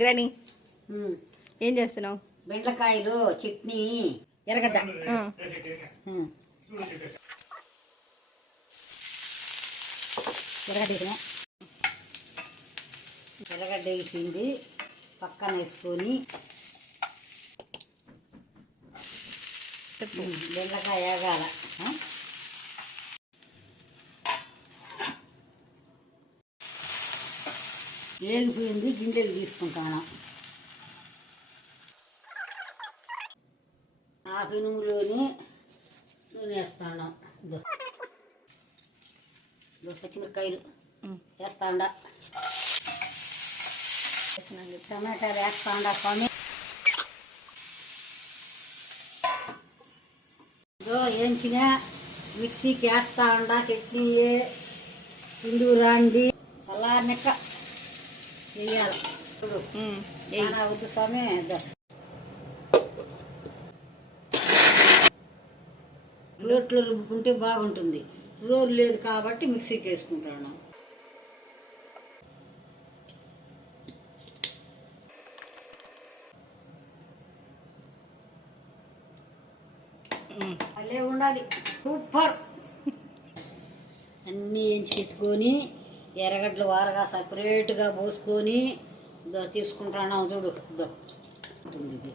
గ్రాని ఏం చేస్తున్నావు? బెండకాయలు చట్నీ ఎర్రగడ్డ ఎర్రగడ్డ వేసింది పక్కన వేసుకొని బెండకాయ వేగాల. వేగిపోయింది, గింజలు తీసుకుంటాను. ఆ పెనుములోనే నూనె వేస్తాను. పచ్చిమిరకాయలు చేస్తాండ, టమాటాలు వేస్తాండ. స్వామి వేయించిన మిక్సీకి వేస్తా ఉండ. చట్నీ పిండి రాండి చల్లారనిక్క వేయాలి. చూడు అవుతుంది స్వామి. రోట్లో రుబ్బుకుంటే బాగుంటుంది. రోలు లేదు కాబట్టి మిక్సీకి వేసుకుంటాను. అల్లే ఉండాలి. సూపర్. అన్నీ వేయించి పెట్టుకొని ఎర్రగడ్డలు వారగా సపరేట్గా పోసుకొని తీసుకుంటాను. చూడు ఉంటుంది ఇది.